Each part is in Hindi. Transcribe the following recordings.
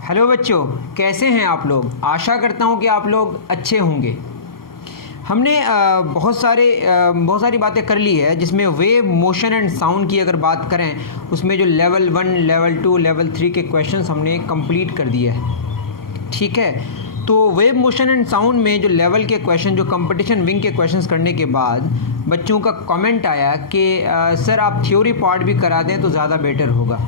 हेलो बच्चों, कैसे हैं आप लोग। आशा करता हूं कि आप लोग अच्छे होंगे। हमने बहुत सारी बातें कर ली है, जिसमें वेव मोशन एंड साउंड की अगर बात करें, उसमें जो लेवल 1, लेवल 2, लेवल 3 के क्वेश्चंस हमने कंप्लीट कर दिए हैं। ठीक है, तो वेव मोशन एंड साउंड में जो लेवल के क्वेश्चन, जो कंपटीशन विंग के क्वेश्चंस करने के बाद बच्चों का कमेंट आया कि सर आप थ्योरी पार्ट भी करा दें तो ज़्यादा बेटर होगा।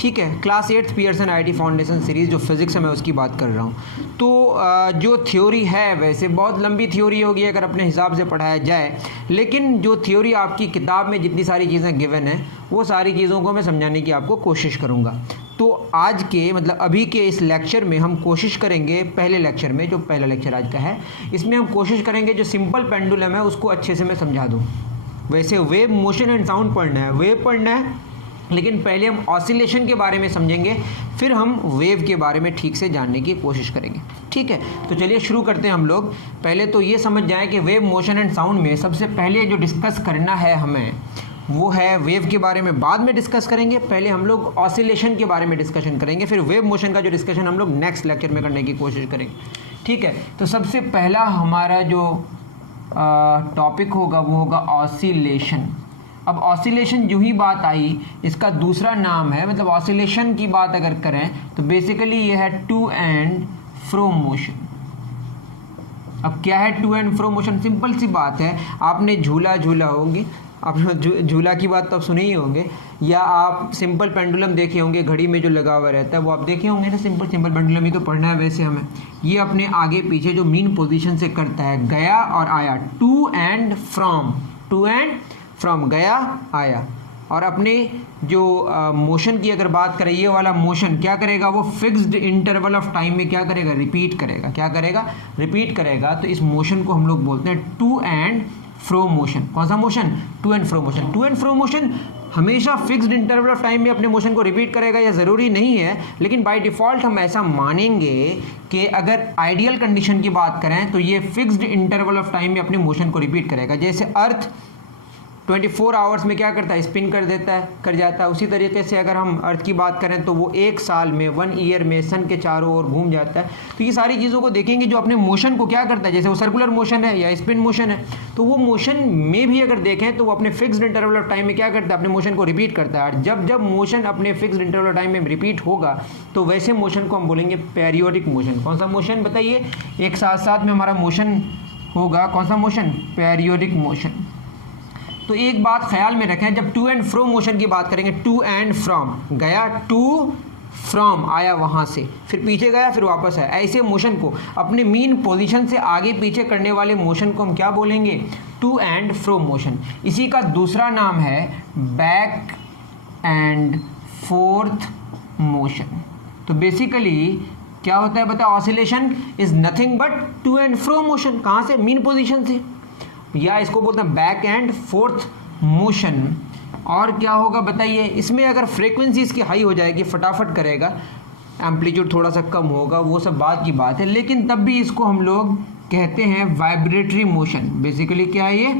ठीक है, class 8 Pearson IT foundation series जो फिज़िक्स है मैं उसकी बात कर रहा हूँ। तो जो थ्योरी है वैसे बहुत लंबी थ्योरी होगी अगर अपने हिसाब से पढ़ाया जाए, लेकिन जो थ्योरी आपकी किताब में जितनी सारी चीज़ें गिवन हैं वो सारी चीज़ों को मैं समझाने की आपको कोशिश करूँगा। तो आज के अभी के इस लेक्चर में हम कोशिश करेंगे, पहले लेक्चर में जो पहला लेक्चर आज का है, इसमें हम कोशिश करेंगे जो सिंपल पेंडुलम है उसको अच्छे से मैं समझा दूँ। वैसे वेव मोशन एंड साउंड पढ़ना है, वेव पढ़ना है, लेकिन पहले हम ऑसिलेशन के बारे में समझेंगे, फिर हम वेव के बारे में ठीक से जानने की कोशिश करेंगे। ठीक है, तो चलिए शुरू करते हैं हम लोग। पहले तो ये समझ जाएं कि वेव मोशन एंड साउंड में सबसे पहले जो डिस्कस करना है हमें वो है वेव के बारे में बाद में डिस्कस करेंगे। पहले हम लोग ऑसिलेशन के बारे में डिस्कशन करेंगे, फिर वेव मोशन का जो डिस्कशन हम लोग नेक्स्ट लेक्चर में करने की कोशिश करेंगे। ठीक है, तो सबसे पहला हमारा जो टॉपिक होगा वो होगा ऑसिलेशन। अब ऑसिलेशन जो ही बात आई, इसका दूसरा नाम है, ऑसिलेशन की बात अगर करें तो बेसिकली ये है टू एंड फ्रो मोशन। अब क्या है to and fro motion? Simple सी बात है, आपने झूला होगी, आपने झूला की बात तो आप सुने ही होंगे, या आप सिंपल पेंडुलम देखे होंगे, घड़ी में जो लगा हुआ रहता है वो आप देखे होंगे ना। सिंपल पेंडुलम ही तो पढ़ना है वैसे हमें। ये अपने आगे पीछे जो मीन पोजीशन से करता है, गया और आया, टू एंड फ्रॉम, गया आया। और अपने जो मोशन की अगर बात करें, ये वाला मोशन क्या करेगा, वो फिक्स्ड इंटरवल ऑफ टाइम में क्या करेगा, रिपीट करेगा। क्या करेगा? रिपीट करेगा। तो इस मोशन को हम लोग बोलते हैं टू एंड फ्रो मोशन। कौन सा motion? To and fro motion. To and fro motion हमेशा फिक्स्ड इंटरवल ऑफ टाइम में अपने मोशन को रिपीट करेगा, या ज़रूरी नहीं है, लेकिन बाय डिफ़ॉल्ट हम ऐसा मानेंगे कि अगर आइडियल कंडीशन की बात करें तो ये फिक्स्ड इंटरवल ऑफ टाइम में अपने मोशन को रिपीट करेगा। जैसे अर्थ 24 आवर्स में क्या करता है, स्पिन कर जाता है। उसी तरीके से अगर हम अर्थ की बात करें तो वो एक साल में, 1 ईयर में सन के चारों ओर घूम जाता है। तो ये सारी चीज़ों को देखेंगे जो अपने मोशन को क्या करता है, जैसे वो सर्कुलर मोशन है या स्पिन मोशन है, तो वो मोशन में भी अगर देखें तो वो अपने फिक्स्ड इंटरवल ऑफ टाइम में क्या करता है, अपने मोशन को रिपीट करता है। और जब मोशन अपने फिक्स्ड इंटरवल ऑफ टाइम में रिपीट होगा तो वैसे मोशन को हम बोलेंगे पेरियोडिक मोशन। कौन सा मोशन बताइए? एक साथ में हमारा मोशन होगा, कौन सा मोशन? Periodic motion. तो एक बात ख्याल में रखें, जब टू एंड फ्रो मोशन की बात करेंगे, टू एंड फ्रॉम, गया टू, फ्रॉम आया वहाँ से, फिर पीछे गया, फिर वापस आया, ऐसे मोशन को अपने मीन पोजीशन से आगे पीछे करने वाले मोशन को हम क्या बोलेंगे? To and fro motion. इसी का दूसरा नाम है बैक एंड फोर्थ मोशन। तो बेसिकली क्या होता है बताओ? Oscillation is nothing but to and fro motion. कहाँ से? मीन पोजीशन से, या इसको बोलते हैं बैक एंड फोर्थ मोशन। और क्या होगा बताइए? इसमें अगर फ्रीक्वेंसी इसकी हाई हो जाएगी, फटाफट करेगा, एम्पलीट्यूड थोड़ा सा कम होगा, वो सब बात की बात है, लेकिन तब भी इसको हम लोग कहते हैं वाइब्रेटरी मोशन। बेसिकली क्या है ये?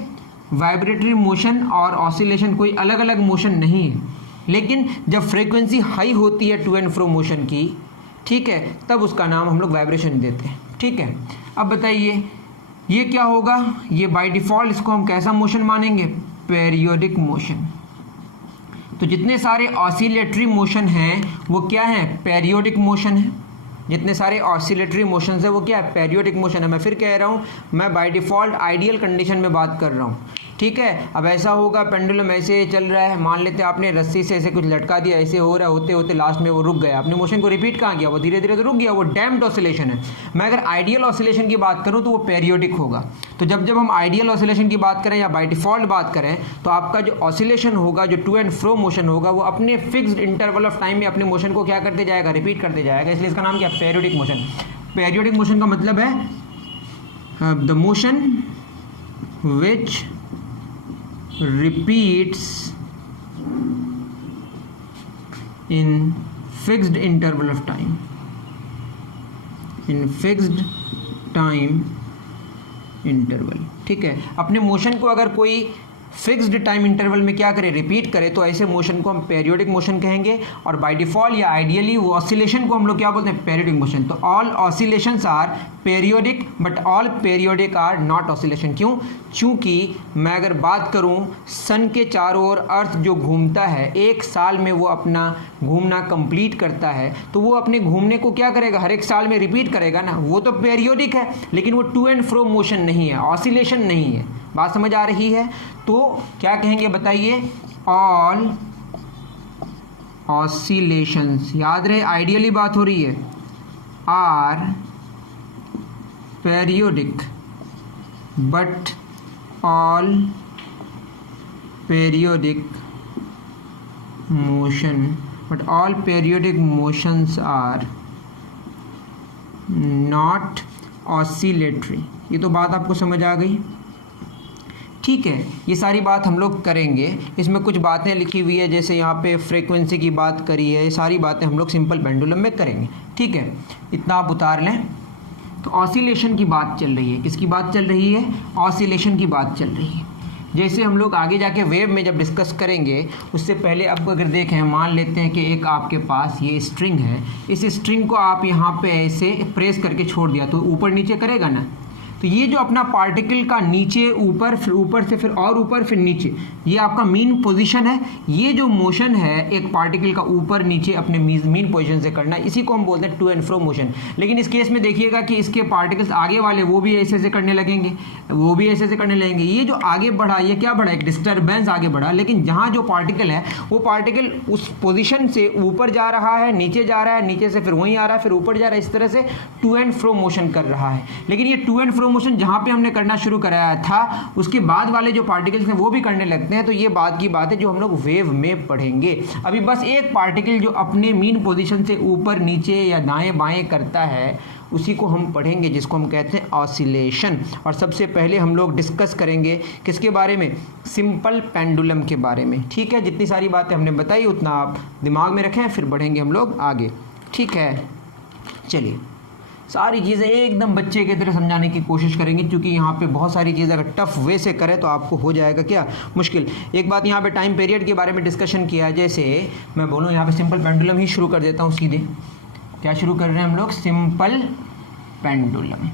वाइब्रेटरी मोशन और ऑसिलेशन कोई अलग अलग मोशन नहीं है, लेकिन जब फ्रीक्वेंसी हाई होती है टू एंड फ्रो मोशन की, ठीक है, तब उसका नाम हम लोग वाइब्रेशन देते हैं। ठीक है, अब बताइए ये क्या होगा? ये बाय डिफ़ॉल्ट इसको हम कैसा मोशन मानेंगे? Periodic motion. तो जितने सारे ऑसिलेटरी मोशन हैं वो क्या हैं? पेरियोडिक मोशन है। जितने सारे ऑसिलेटरी मोशंस है वो क्या है? पेरियोडिक मोशन है। मैं फिर कह रहा हूँ, मैं बाय डिफ़ॉल्ट आइडियल कंडीशन में बात कर रहा हूँ। ठीक है, अब ऐसा होगा, पेंडुलम ऐसे चल रहा है, मान लेते हैं आपने रस्सी से ऐसे कुछ लटका दिया, ऐसे हो रहा है, होते होते लास्ट में वो रुक गया, अपने मोशन को रिपीट कहाँ किया, वो धीरे धीरे तो रुक गया, वो डैम्प्ड ऑसिलेशन है। मैं अगर आइडियल ऑसिलेशन की बात करूँ तो वो पेरियोडिक होगा। तो जब हम आइडियल ऑसिलेशन की बात करें या बाय डिफ़ॉल्ट बात करें तो आपका जो ऑसिलेशन होगा, जो टू एंड फ्रो मोशन होगा, वो अपने फिक्स्ड इंटरवल ऑफ टाइम में अपने मोशन को क्या करते जाएगा? रिपीट करते जाएगा। इसलिए इसका नाम क्या? Periodic motion. पेरियोडिक मोशन का मतलब है the motion which repeats in fixed interval of time, in fixed time interval। ठीक है, अपने मोशन को अगर कोई फिक्स्ड टाइम इंटरवल में क्या करे, रिपीट करे, तो ऐसे मोशन को हम पेरियोडिक मोशन कहेंगे। और बाय डिफॉल्ट या आइडियली वो ऑसिलेशन को हम लोग क्या बोलते हैं, पेरियोडिक मोशन। तो all oscillations are periodic but all periodic are not oscillation. क्यों? क्योंकि मैं अगर बात करूं सन के चारों ओर अर्थ जो घूमता है, एक साल में वो अपना घूमना कंप्लीट करता है, तो वो अपने घूमने को क्या करेगा, हर एक साल में रिपीट करेगा ना, वो तो पेरियोडिक है, लेकिन वो टू एंड फ्रो मोशन नहीं है, ऑसिलेशन नहीं है। बात समझ आ रही है? तो क्या कहेंगे बताइए, ऑल ऑसिलेशंस, याद रहे आइडियली बात हो रही है, are periodic but all periodic motion but all periodic motions are not oscillatory. ये तो बात आपको समझ आ गई, ठीक है। ये सारी बात हम लोग करेंगे, इसमें कुछ बातें लिखी हुई है, जैसे यहाँ पे फ्रीक्वेंसी की बात करी है, ये सारी बातें हम लोग सिंपल पेंडुलम में करेंगे, ठीक है। इतना आप उतार लें। तो ऑसिलेशन की बात चल रही है, किसकी बात चल रही है, ऑसिलेशन की बात चल रही है। जैसे हम लोग आगे जाके वेव में जब डिस्कस करेंगे, उससे पहले अब अगर देखें, मान लेते हैं कि एक आपके पास ये स्ट्रिंग है, इस स्ट्रिंग को आप यहाँ पे ऐसे प्रेस करके छोड़ दिया तो ऊपर नीचे करेगा ना। तो ये जो अपना पार्टिकल का नीचे ऊपर, फिर ऊपर से फिर और ऊपर फिर नीचे, ये आपका मीन पोजीशन है। ये जो मोशन है एक पार्टिकल का ऊपर नीचे अपने मीन पोजीशन से करना, इसी को हम बोलते हैं टू एंड फ्रो मोशन। लेकिन इस केस में देखिएगा कि इसके पार्टिकल्स आगे वाले वो भी ऐसे ऐसे करने लगेंगे, वो भी ऐसे ऐसे करने लगेंगे। ये जो आगे बढ़ा, ये क्या बढ़ा, एक डिस्टर्बेंस आगे बढ़ा। लेकिन जहाँ जो पार्टिकल है वो पार्टिकल उस पोजिशन से ऊपर जा रहा है, नीचे जा रहा है, नीचे से फिर वहीं आ रहा है, फिर ऊपर जा रहा है, इस तरह से टू एंड फ्रो मोशन कर रहा है। लेकिन ये टू एंड फ्रो मोशन जहां पे हमने करना शुरू कराया था, उसके बाद वाले जो पार्टिकल्स हैं वो भी करने लगते हैं। तो ये बात की बात है जो हम लोग वेव में पढ़ेंगे। अभी बस एक पार्टिकल जो अपने मीन पोजीशन से ऊपर नीचे या दाएं बाएं करता है, उसी को हम पढ़ेंगे, जिसको हम कहते हैं ऑसिलेशन। और सबसे पहले हम लोग डिस्कस करेंगे किसके बारे में, सिंपल पेंडुलम के बारे में, ठीक है। जितनी सारी बातें हमने बताई उतना आप दिमाग में रखें, फिर बढ़ेंगे हम लोग आगे, ठीक है। चलिए, सारी चीज़ें एकदम बच्चे की तरह समझाने की कोशिश करेंगे, क्योंकि यहाँ पे बहुत सारी चीज़ें अगर टफ वे से करें तो आपको हो जाएगा क्या, मुश्किल। एक बात यहाँ पे टाइम पीरियड के बारे में डिस्कशन किया, जैसे मैं बोलूँ यहाँ पे सिंपल पेंडुलम ही शुरू कर देता हूँ सीधे। क्या शुरू कर रहे हैं हम लोग, सिंपल पेंडुलम,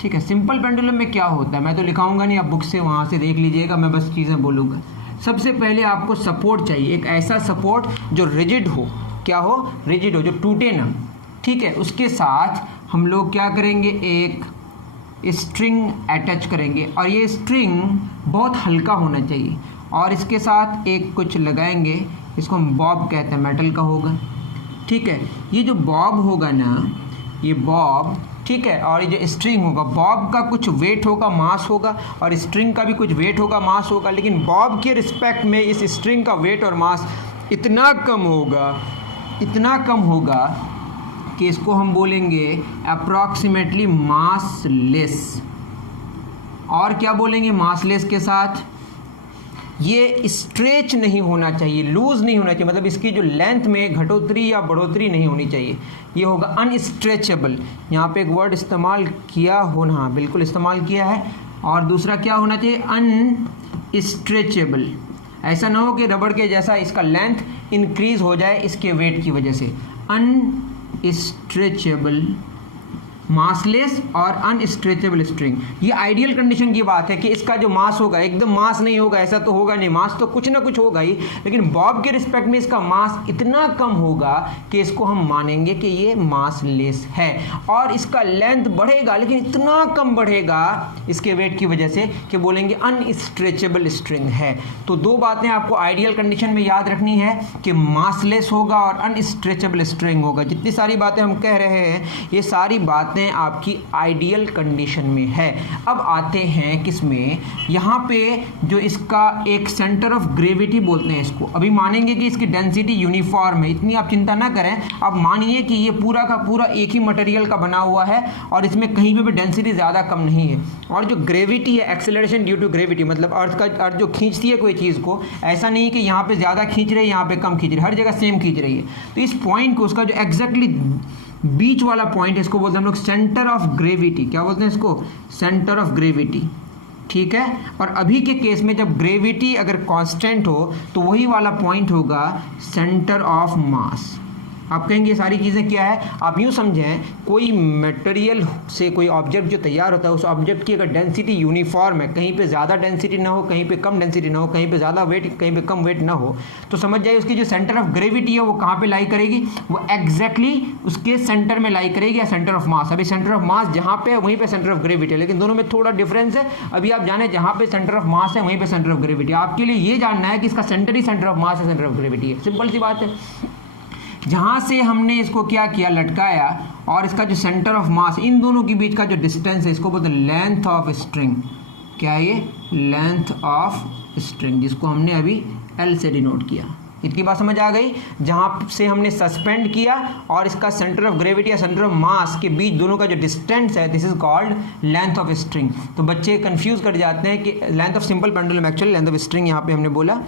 ठीक है। सिंपल पेंडुलम में क्या होता है मैं तो लिखाऊंगा नहीं, आप बुक से वहाँ से देख लीजिएगा, मैं बस चीज़ें बोलूँगा। सबसे पहले आपको सपोर्ट चाहिए, एक ऐसा सपोर्ट जो रिजिड हो, क्या हो, रिजिड हो, जो टूटे ना, ठीक है। उसके साथ हम लोग क्या करेंगे, एक स्ट्रिंग अटैच करेंगे, और ये स्ट्रिंग बहुत हल्का होना चाहिए, और इसके साथ एक कुछ लगाएंगे, इसको हम बॉब कहते हैं, मेटल का होगा, ठीक है। ये जो बॉब होगा ना, ये बॉब, ठीक है, और ये जो स्ट्रिंग होगा, बॉब का कुछ वेट होगा, मास होगा, और स्ट्रिंग का भी कुछ वेट होगा, मास होगा। लेकिन बॉब के रिस्पेक्ट में इस स्ट्रिंग का वेट और मास इतना कम होगा, इतना कम होगा कि इसको हम बोलेंगे अप्रॉक्सीमेटली मासलेस। और क्या बोलेंगे मासलेस के साथ, ये स्ट्रेच नहीं होना चाहिए, लूज नहीं होना चाहिए, मतलब इसकी जो लेंथ में घटोतरी या बढ़ोतरी नहीं होनी चाहिए। ये होगा अनस्ट्रेचेबल, यहाँ पे एक वर्ड इस्तेमाल किया होना, हाँ बिल्कुल इस्तेमाल किया है। और दूसरा क्या होना चाहिए, अनस्ट्रेचेबल। ऐसा ना हो कि रबड़ के जैसा इसका लेंथ इंक्रीज हो जाए इसके वेट की वजह से। अनस्ट्रेचेबल, मासलेस और अनस्ट्रेचेबल स्ट्रिंग, ये आइडियल कंडीशन की बात है कि इसका जो मास होगा एकदम मास नहीं होगा, ऐसा तो होगा नहीं, मास तो कुछ ना कुछ होगा ही, लेकिन बॉब के रिस्पेक्ट में इसका मास इतना कम होगा कि इसको हम मानेंगे कि ये मासलेस है। और इसका लेंथ बढ़ेगा लेकिन इतना कम बढ़ेगा इसके वेट की वजह से कि बोलेंगे अनस्ट्रेचेबल स्ट्रिंग है। तो दो बातें आपको आइडियल कंडीशन में याद रखनी है कि मासलेस होगा और अनस्ट्रेचेबल स्ट्रिंग होगा। जितनी सारी बातें हम कह रहे हैं ये सारी बातें आपकी आइडियल कंडीशन में है। अब आते हैं किसमें, यहाँ पे जो इसका एक सेंटर ऑफ ग्रेविटी बोलते हैं इसको। अभी मानेंगे कि इसकी डेंसिटी यूनिफॉर्म है, इतनी आप चिंता ना करें। अब मानिए कि ये पूरा का पूरा एक ही मटेरियल का बना हुआ है और इसमें कहीं पे भी डेंसिटी ज़्यादा कम नहीं है। और जो ग्रेविटी है, एक्सेलरेशन ड्यू टू ग्रेविटी, मतलब अर्थ जो खींचती है कोई चीज़ को, ऐसा नहीं कि यहाँ पे ज़्यादा खींच रही है यहाँ पे कम खींच रही है, हर जगह सेम खींच रही है। तो इस पॉइंट को, उसका जो एग्जैक्टली बीच वाला पॉइंट है, इसको बोलते हैं हम लोग सेंटर ऑफ ग्रेविटी। क्या बोलते हैं इसको, सेंटर ऑफ ग्रेविटी, ठीक है। और अभी के केस में जब ग्रेविटी अगर कांस्टेंट हो तो वही वाला पॉइंट होगा सेंटर ऑफ मास। आप कहेंगे ये सारी चीज़ें क्या है, आप यूँ समझें कोई मटेरियल से कोई ऑब्जेक्ट जो तैयार होता है उस ऑब्जेक्ट की अगर डेंसिटी यूनिफॉर्म है, कहीं पे ज़्यादा डेंसिटी ना हो, कहीं पे कम डेंसिटी ना हो, कहीं पे ज़्यादा वेट कहीं पे कम वेट ना हो, तो समझ जाइए उसकी जो सेंटर ऑफ ग्रेविटी है वो कहाँ पे लाई करेगी, वो एग्जैक्टली उसके सेंटर में लाई करेगी या सेंटर ऑफ मास। अभी सेंटर ऑफ मास जहाँ पे है वहीं पे सेंटर ऑफ ग्रेविटी है, लेकिन दोनों में थोड़ा डिफरेंस है। अभी आप जाने जहाँ पे सेंटर ऑफ मास है वहीं पे सेंटर ऑफ ग्रेविटी। आपके लिए ये जानना है कि इसका centre he centre of mass है, सेंटर ऑफ ग्रेविटी है, सिंपल सी बात है। जहाँ से हमने इसको क्या किया, लटकाया, और इसका जो सेंटर ऑफ मास, इन दोनों के बीच का जो डिस्टेंस है इसको बोलते हैं लेंथ ऑफ स्ट्रिंग। क्या है ये, लेंथ ऑफ स्ट्रिंग, जिसको हमने अभी L से डिनोट किया। इतनी बात समझ आ गई। जहाँ से हमने सस्पेंड किया और इसका सेंटर ऑफ ग्रेविटी या सेंटर ऑफ मास के बीच दोनों का जो डिस्टेंस है, this is called length of string. तो बच्चे कंफ्यूज कर जाते हैं कि length of simple pendulum, actually length of string यहाँ पे हमने बोला,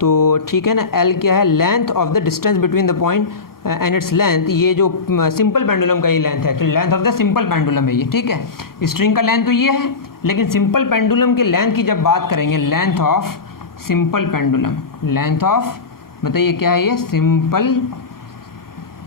तो ठीक है ना। L क्या है, length of the distance between the point and its length. ये जो सिंपल पेंडुलम का ये लेंथ है, actually length of the simple pendulum है ये, ठीक है। स्ट्रिंग का लेंथ तो ये है, लेकिन सिंपल पेंडुलम के लेंथ की जब बात करेंगे, length of simple pendulum, length of, बताइए क्या है ये, सिंपल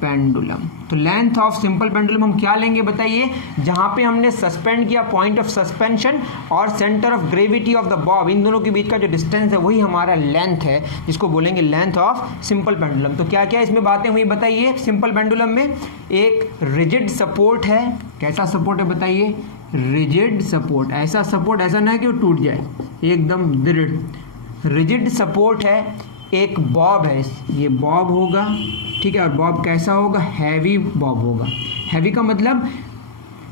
पेंडुलम। तो लेंथ ऑफ सिंपल पेंडुलम हम क्या लेंगे बताइए, जहाँ पे हमने सस्पेंड किया, पॉइंट ऑफ सस्पेंशन और centre of gravity of the Bob, इन दोनों के बीच का जो डिस्टेंस है वही हमारा लेंथ है, जिसको बोलेंगे लेंथ ऑफ सिंपल पेंडुलम। तो क्या क्या इसमें बातें हुई बताइए। सिंपल पेंडुलम में एक रिजिड सपोर्ट है, कैसा सपोर्ट है बताइए, रिजिड सपोर्ट, ऐसा सपोर्ट, ऐसा ना है कि वो टूट जाए, एकदम दृढ़ रिजिड सपोर्ट है। एक बॉब है, ये बॉब होगा, ठीक है, और बॉब कैसा होगा, हैवी बॉब होगा। हैवी का मतलब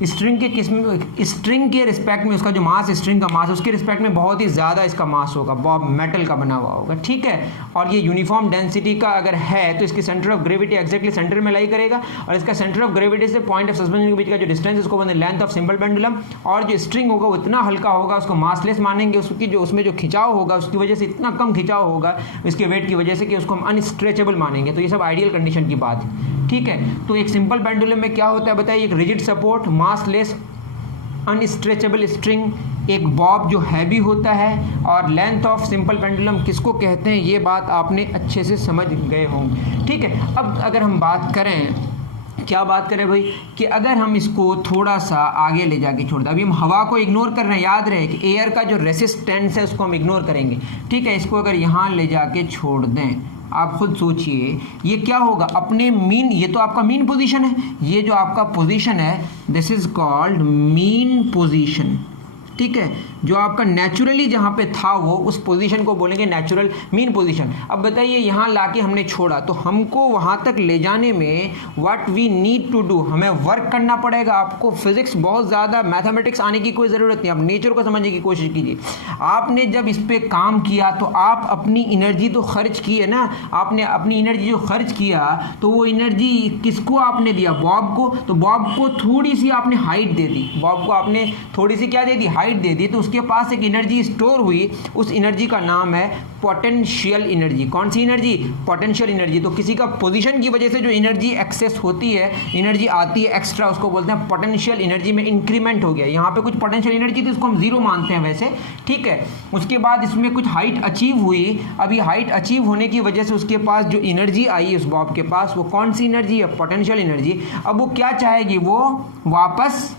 स्ट्रिंग के किस्म, स्ट्रिंग के रिस्पेक्ट में उसका जो मास, स्ट्रिंग का मास, उसके रिस्पेक्ट में बहुत ही ज़्यादा इसका मास होगा, बॉब मेटल का बना हुआ होगा, ठीक है। और ये यूनिफॉर्म डेंसिटी का अगर है तो इसकी centre of gravity exactly centre में लाई करेगा, और इसका सेंटर ऑफ ग्रेविटी से पॉइंट ऑफ सस्पेंशन के बीच का जो डिस्टेंस है उसको बोलते हैं लेंथ ऑफ सिंपल पेंडुलम। और जो स्ट्रिंग होगा वो इतना हल्का होगा, उसको मासलेस मानेंगे, उसकी जो उसमें जो खिंचाव होगा उसकी वजह से इतना कम खिंचाव होगा इसके वेट की वजह से कि उसको हम अनस्ट्रेचेबल मानेंगे। तो ये सब आइडियल कंडीशन की बात है, ठीक है। तो एक सिंपल पेंडुलम में क्या होता है बताइए, एक rigid support, massless unstretchable string, एक बॉब जो हैवी होता है, और लेंथ ऑफ सिंपल पेंडुलम किसको कहते हैं ये बात आपने अच्छे से समझ गए होंगे, ठीक है। अब अगर हम बात करें, क्या बात करें भाई, कि अगर हम इसको थोड़ा सा आगे ले जाके छोड़ दें, अभी हम हवा को इग्नोर कर रहे हैं, याद रहे कि एयर का जो रेसिस्टेंस है उसको हम इग्नोर करेंगे, ठीक है। इसको अगर यहाँ ले जाके छोड़ दें, आप खुद सोचिए ये क्या होगा, अपने मीन, ये तो आपका मीन पोजीशन है, ये जो आपका पोजीशन है this is called mean position, ठीक है। जो आपका नेचुरली जहाँ पे था वो, उस पोजीशन को बोलेंगे नेचुरल मीन पोजीशन। अब बताइए यहाँ लाके हमने छोड़ा, तो हमको वहाँ तक ले जाने में what we need to do, हमें वर्क करना पड़ेगा। आपको फिजिक्स बहुत ज़्यादा, मैथमेटिक्स आने की कोई ज़रूरत नहीं, आप नेचर को समझने की कोशिश कीजिए। आपने जब इस पर काम किया तो आप अपनी एनर्जी तो खर्च की है ना, आपने अपनी एनर्जी जो खर्च किया तो वो एनर्जी किसको आपने दिया, बॉब को। तो बॉब को थोड़ी सी आपने हाइट दे दी, बॉब को आपने थोड़ी सी क्या दे दी, हाइट दे दी, तो उसके पास एक एनर्जी स्टोर हुई, उस एनर्जी का नाम है पोटेंशियल एनर्जी। कौन सी एनर्जी, पोटेंशियल एनर्जी। तो किसी का पोजीशन की वजह से जो एनर्जी एक्सेस होती है, एनर्जी आती है एक्स्ट्रा, उसको बोलते हैं पोटेंशियल एनर्जी में इंक्रीमेंट हो गया। यहाँ पे कुछ पोटेंशियल एनर्जी थी, उसको हम जीरो मानते हैं वैसे, ठीक है। उसके बाद इसमें कुछ हाइट अचीव हुई, अभी हाइट अचीव होने की वजह से उसके पास जो एनर्जी आई उस बॉब के पास, वो कौन सी एनर्जी है, पोटेंशियल एनर्जी। अब वो क्या चाहेगी, वो वापस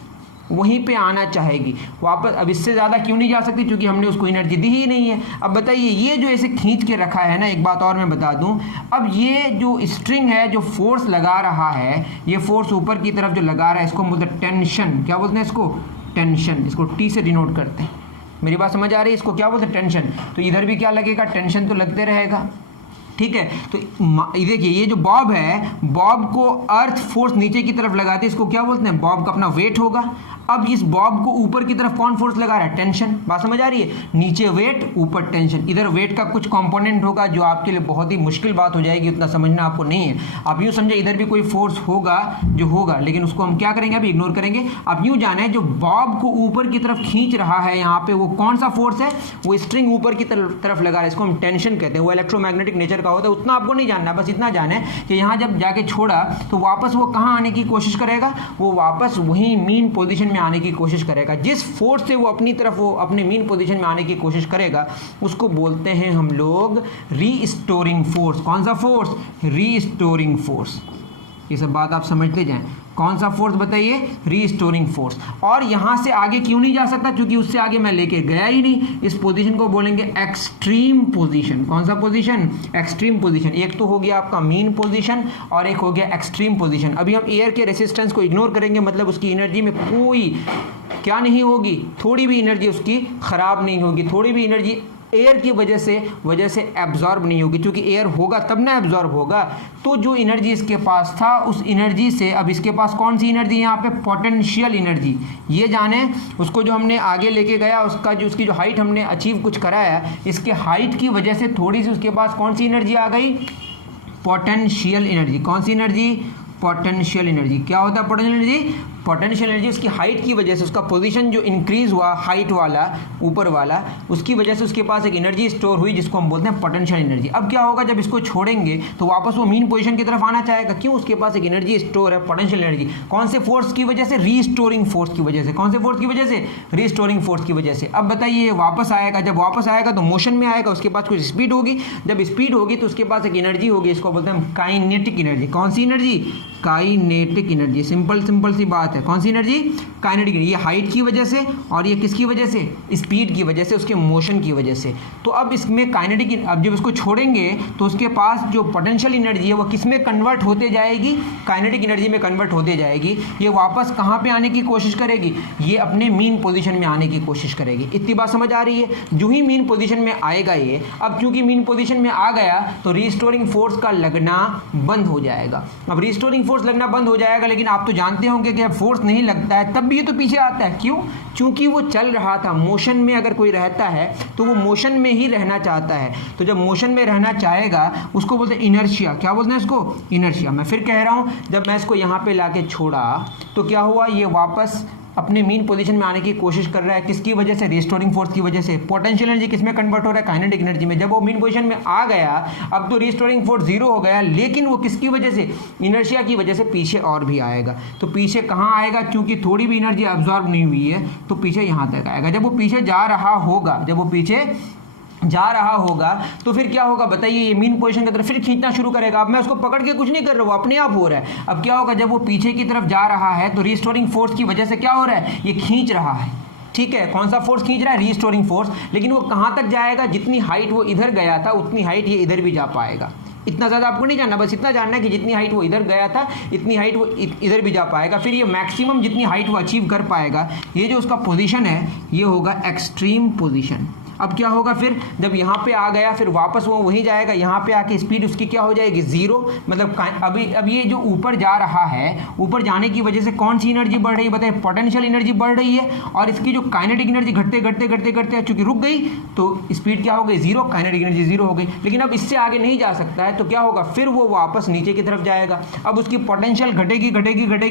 वहीं पे आना चाहेगी वापस। अब इससे ज़्यादा क्यों नहीं जा सकती, क्योंकि हमने उसको एनर्जी दी ही नहीं है। अब बताइए ये जो ऐसे खींच के रखा है ना, एक बात और मैं बता दूं, अब ये जो स्ट्रिंग है, जो फोर्स लगा रहा है, ये फोर्स ऊपर की तरफ जो लगा रहा है, इसको बोलते हैं टेंशन। क्या बोलते हैं इसको, टेंशन। इसको टी से डिनोट करते हैं, मेरी बात समझ आ रही है। इसको क्या बोलते हैं, टेंशन। तो इधर भी क्या लगेगा, टेंशन तो लगते रहेगा, ठीक है। तो देखिए ये जो बॉब है, बॉब को अर्थ फोर्स नीचे की तरफ लगाती है, इसको क्या बोलते हैं, बॉब का अपना वेट होगा। अब इस बॉब को ऊपर की तरफ कौन फोर्स लगा रहा है, टेंशन। बात समझ आ रही है, नीचे वेट ऊपर टेंशन। इधर वेट का कुछ कंपोनेंट होगा जो आपके लिए बहुत ही मुश्किल बात हो जाएगी, उतना समझना आपको नहीं है। आप यूँ समझे इधर भी कोई फोर्स होगा जो होगा, लेकिन उसको हम क्या करेंगे, अभी इग्नोर करेंगे। आप यूँ जाने जो बॉब को ऊपर की तरफ खींच रहा है यहाँ पे, वो कौन सा फोर्स है, वो स्ट्रिंग ऊपर की तरफ लगा रहा है, इसको हम टेंशन कहते हैं। वो इलेक्ट्रोमैग्नेटिक नेचर का होता है, उतना आपको नहीं जानना, बस इतना जाने कि यहाँ जब जाके छोड़ा तो वापस वो कहाँ आने की कोशिश करेगा, वो वापस वही मीन पोजीशन में आने की कोशिश करेगा, जिस फोर्स से वो अपनी तरफ वो अपने मीन पोजीशन में आने की कोशिश करेगा उसको बोलते हैं हम लोग रीस्टोरिंग फोर्स। कौन सा फोर्स? Restoring force. ये सब बात आप समझते जाएं। कौन सा फोर्स बताइए? Restoring force. और यहां से आगे क्यों नहीं जा सकता? क्योंकि उससे आगे मैं लेके गया ही नहीं। इस पोजीशन को बोलेंगे एक्सट्रीम पोजीशन। कौन सा पोजीशन? Extreme position. एक तो हो गया आपका मीन पोजीशन और एक हो गया एक्सट्रीम पोजीशन। अभी हम एयर के रेसिस्टेंस को इग्नोर करेंगे, मतलब उसकी एनर्जी में कोई क्या नहीं होगी, थोड़ी भी एनर्जी उसकी खराब नहीं होगी, थोड़ी भी एनर्जी एयर की वजह से एब्जॉर्ब नहीं होगी, क्योंकि एयर होगा तब ना एब्जॉर्ब होगा। तो जो एनर्जी इसके पास था उस एनर्जी से अब इसके पास कौन सी एनर्जी है यहाँ पे? Potential energy. ये जाने उसको जो हमने आगे लेके गया उसकी जो हाइट हमने अचीव कुछ कराया, इसके हाइट की वजह से थोड़ी सी उसके पास कौन सी एनर्जी आ गई? Potential energy. कौन सी एनर्जी? Potential energy. क्या होता है पोटेंशियल एनर्जी? पोटेंशियल एनर्जी उसकी हाइट की वजह से, उसका पोजीशन जो इंक्रीज हुआ हाइट वाला ऊपर वाला, उसकी वजह से उसके पास एक एनर्जी स्टोर हुई जिसको हम बोलते हैं पोटेंशियल एनर्जी। अब क्या होगा, जब इसको छोड़ेंगे तो वापस वो मीन पोजीशन की तरफ आना चाहेगा। क्यों? उसके पास एक एनर्जी स्टोर है, पोटेंशियल एनर्जी। कौन से फोर्स की वजह से? रीस्टोरिंग फोर्स की वजह से। कौन से फोर्स की वजह से? रीस्टोरिंग फोर्स की वजह से। अब बताइए वापस आएगा, जब वापस आएगा तो मोशन में आएगा, उसके पास कुछ स्पीड होगी। जब स्पीड होगी तो उसके पास एक एनर्जी होगी, इसको बोलते हैं काइनेटिक एनर्जी। कौन सी एनर्जी? Kinetic energy. सिंपल सी बात है। कौन सी एनर्जी? Kinetic energy. ये हाइट की वजह से और ये किसकी वजह से? स्पीड की वजह से, उसके मोशन की वजह से। तो अब इसमें काइनेटिक, अब जब इसको छोड़ेंगे तो उसके पास जो पोटेंशियल एनर्जी है वो किस में कन्वर्ट होते जाएगी? काइनेटिक एनर्जी में कन्वर्ट होते जाएगी। ये वापस कहाँ पे आने की कोशिश करेगी? ये अपने मीन पोजीशन में आने की कोशिश करेगी। इतनी बात समझ आ रही है? जो ही मीन पोजीशन में आएगा ये, अब क्योंकि मीन पोजीशन में आ गया तो रीस्टोरिंग फोर्स का लगना बंद हो जाएगा। अब रीस्टोरिंग फोर्स लगना बंद हो जाएगा, लेकिन आप तो जानते होंगे कि फोर्स नहीं लगता है तब भी ये तो पीछे आता है। क्यों? क्योंकि वो चल रहा था मोशन में। अगर कोई रहता है तो वो मोशन में ही रहना चाहता है। तो जब मोशन में रहना चाहेगा उसको बोलते हैं इनर्शिया। क्या बोलते हैं इसको? इनर्शिया। मैं फिर कह रहा हूँ, जब मैं इसको यहाँ पे लाके छोड़ा तो क्या हुआ? ये वापस अपने मीन पोजीशन में आने की कोशिश कर रहा है। किसकी वजह से? रीस्टोरिंग फोर्स की वजह से। पोटेंशियल एनर्जी किस में कन्वर्ट हो रहा है? काइनेटिक एनर्जी में। जब वो मीन पोजीशन में आ गया, अब तो रीस्टोरिंग फोर्स जीरो हो गया, लेकिन वो किसकी वजह से? इनर्शिया की वजह से पीछे और भी आएगा। तो पीछे कहाँ आएगा? क्योंकि थोड़ी भी एनर्जी अब्जॉर्ब नहीं हुई है तो पीछे यहाँ तक आएगा। जब वो पीछे जा रहा होगा, जब वो पीछे जा रहा होगा तो फिर क्या होगा बताइए? ये मीन पोजीशन की तरफ फिर खींचना शुरू करेगा। अब मैं उसको पकड़ के कुछ नहीं कर रहा हूँ, अपने आप हो रहा है। अब क्या होगा, जब वो पीछे की तरफ जा रहा है तो रीस्टोरिंग फोर्स की वजह से क्या हो रहा है? ये खींच रहा है। ठीक है, कौन सा फोर्स खींच रहा है? Restoring force. लेकिन वो कहाँ तक जाएगा? जितनी हाइट वो इधर गया था उतनी हाइट ये इधर भी जा पाएगा। इतना ज़्यादा आपको नहीं जानना, बस इतना जानना है कि जितनी हाइट वो इधर गया था इतनी हाइट वो इधर भी जा पाएगा। फिर ये मैक्सिमम जितनी हाइट वो अचीव कर पाएगा, ये जो उसका पोजीशन है ये होगा एक्सट्रीम पोजीशन। अब क्या होगा फिर? जब यहाँ पे आ गया फिर वापस वो वहीं जाएगा। यहाँ पे आके स्पीड उसकी क्या हो जाएगी? जीरो। मतलब अब ये जो ऊपर जा रहा है, ऊपर जाने की वजह से कौन सी एनर्जी बढ़ रही है बताइए? पोटेंशियल एनर्जी बढ़ रही है। और इसकी जो काइनेटिक एनर्जी घटते चूंकि रुक गई तो स्पीड क्या हो गई? जीरो। काइनेटिक एनर्जी जीरो हो गई। लेकिन अब इससे आगे नहीं जा सकता है तो क्या होगा? फिर वो वापस नीचे की तरफ जाएगा। अब उसकी पोटेंशियल घटेगी।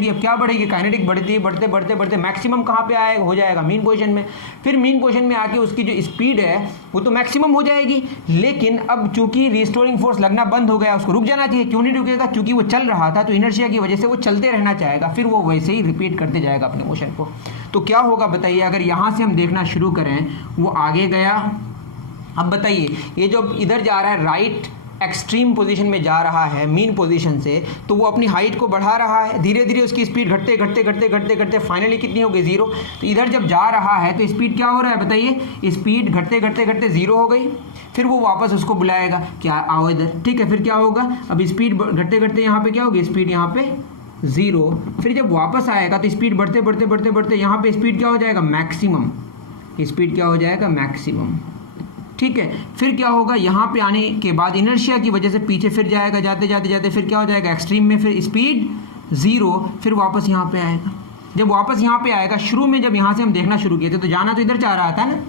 अब क्या बढ़ेगी? काइनेटिक बढ़ते मैक्सिमम कहाँ पे आएगा? हो जाएगा मीन पोजीशन में। फिर मीन पोजीशन में आके उसकी जो स्पीड है वो तो मैक्सिमम हो जाएगी। लेकिन अब चूंकि रिस्टोरिंग फोर्स लगना बंद हो गया, उसको रुक जाना चाहिए। क्यों नहीं रुकेगा? क्योंकि वो चल रहा था तो इनर्शिया की वजह से वो चलते रहना चाहेगा। फिर वो वैसे ही रिपीट करते जाएगा अपने मोशन को। तो क्या होगा बताइए? अगर यहाँ से हम देखना शुरू करें, वो आगे गया। अब बताइए ये जो इधर जा रहा है राइट एक्सट्रीम पोजीशन में जा रहा है मीन पोजीशन से, तो वो अपनी हाइट को बढ़ा रहा है। धीरे धीरे उसकी स्पीड घटते फाइनली कितनी हो गई? जीरो। तो इधर जब जा रहा है तो स्पीड क्या हो रहा है बताइए? स्पीड घटते जीरो हो गई। फिर वो वापस उसको बुलाएगा, क्या आओ इधर। ठीक है, फिर क्या होगा? अब स्पीड घटते यहाँ पे क्या होगी? स्पीड यहाँ पे जीरो। फिर जब वापस आएगा तो स्पीड बढ़ते यहाँ पे स्पीड क्या हो जाएगा? मैक्सिमम। स्पीड क्या हो जाएगा? मैक्सिमम। ठीक है, फिर क्या होगा? यहाँ पे आने के बाद इनर्शिया की वजह से पीछे फिर जाएगा। जाते फिर क्या हो जाएगा? एक्सट्रीम में फिर स्पीड जीरो। फिर वापस यहाँ पे आएगा। जब वापस यहाँ पे आएगा, शुरू में जब यहाँ से हम देखना शुरू किए थे तो जाना तो इधर चाह रहा था ना,